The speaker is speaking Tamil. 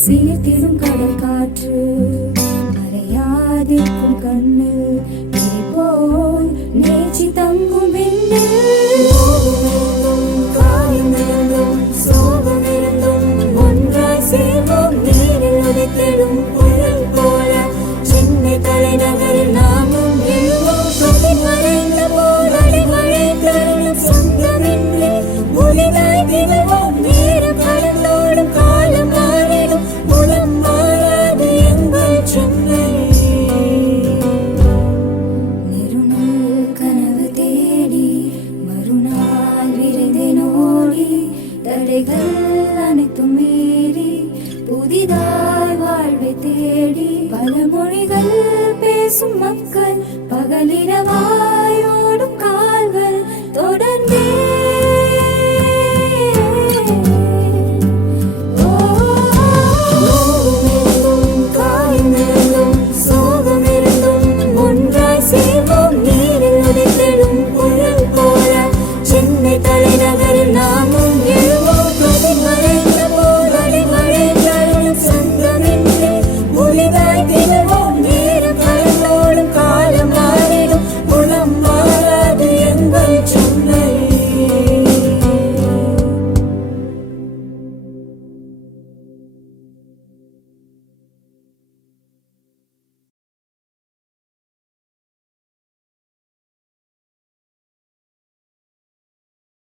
சீர்த்திடும் கடல் காற்று மறையாதிருக்கும் கண்ணு போல் நேச்சி தங்கும் விண்ணில் காயமிருந்தும் சோகமிருந்தும் ஒன்றாய் சேர்வோம் நீரில் உதித்திடும் புயல் போல சென்னை தலைநகரில் நாமும் எழுவோம் மறைந்த போல் அலைமழை தருணம் சொந்தமின்றி புலிதாய் திகழ்வோம் நேரம் கடந்தோடும் காலம் மாறிடும் புலம் மாறாது எங்கள் சென்னை நெருநூல் கனவு தேடி மறுநாள் விரைந்தேனோடி தடைகள் அனைத்தும் மீறி புதிதாய் வாழ்வை தேடி பல மொழிகள் பேசும் மக்கள் பகலிரவா